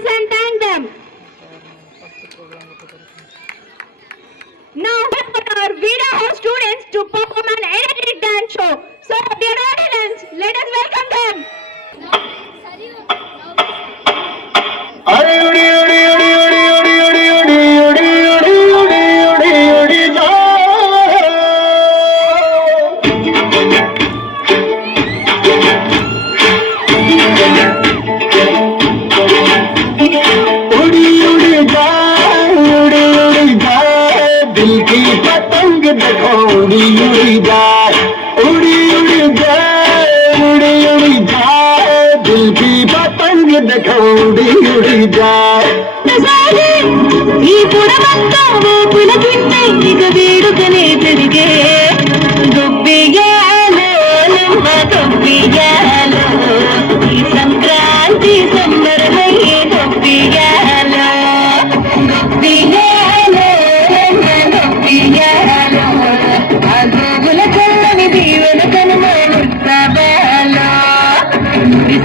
hands and thank them. Now, for our Vida House students to perform an edited dance show. So, dear audience, let us welcome them. ఈ పుడమంతా పులకింటే ఇక వేడుకనే జరిగే గొబ్బియాలో నిమ్మ గొబ్బియాలో ఈ సంక్రాంతి సంబరమయ్యే గొబ్బియాలో గొబ్బియాలో నిమ్మ గొబ్బియాలో ఆ గోగుల చల్లని దీవెన కనుమనుత్సవాలో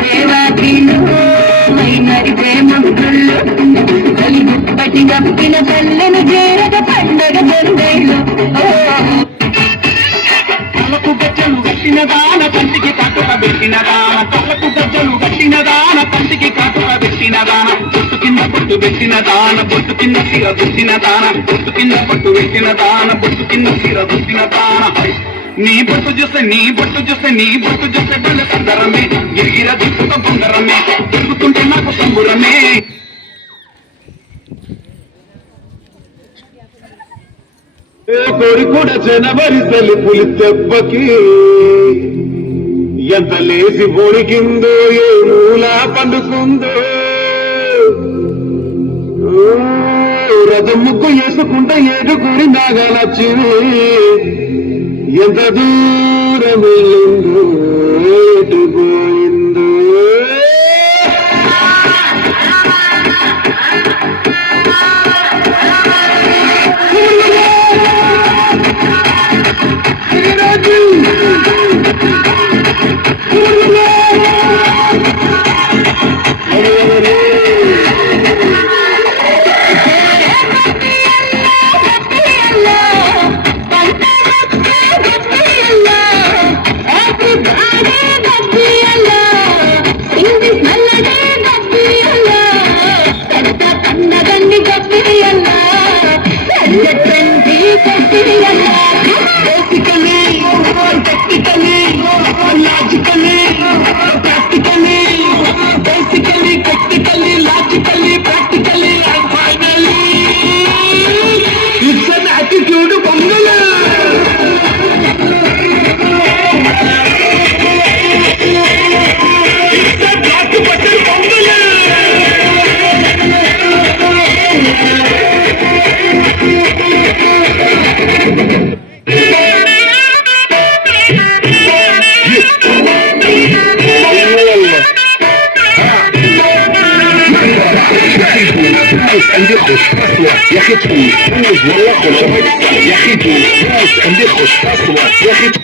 సేవాకిలు మైనరితే ముగ్గుళ్ళు పటి గప్పిన పల్లెను చేరక పండగ బందేళ్ళు తలకు గజ్జలు గట్టిన దాన కంటికి కాటుక పెట్టిన దాన తలకు గజ్జలు గట్టిన దాన కంటికి కాటుక పెట్టిన దాన బొట్టు కింద పొట్టు పెట్టిన దాన బొట్టు కింద సిర దుట్టిన దాన బొట్టు కింద పొట్టు పెట్టిన దాన బొట్టు కింద సిర దుట్టిన దాన నీ బొట్టు చూస్తే నీ బొట్టు చూస్తే నీ బొట్టు చూస్తే బల్ల సందరమే గిరిగిర దిక్కుతో బొందరమే తిరుగుతుంటే నాకు సంబురమే కొడుకుడ జనవరి తలుపులు దెబ్బకి ఎంత లేసి పొడికిందో ఏ మూలా పండుకుందో రథం ముగ్గు వేసుకుంటే ఏడుగురి నాగలచ్చింది ఎంత దూరం వెళ్ళిందో ఏటుపోయిందో pendejos, viaje tú, unos relajos, viaje tú, unos pendejos, viaje tú.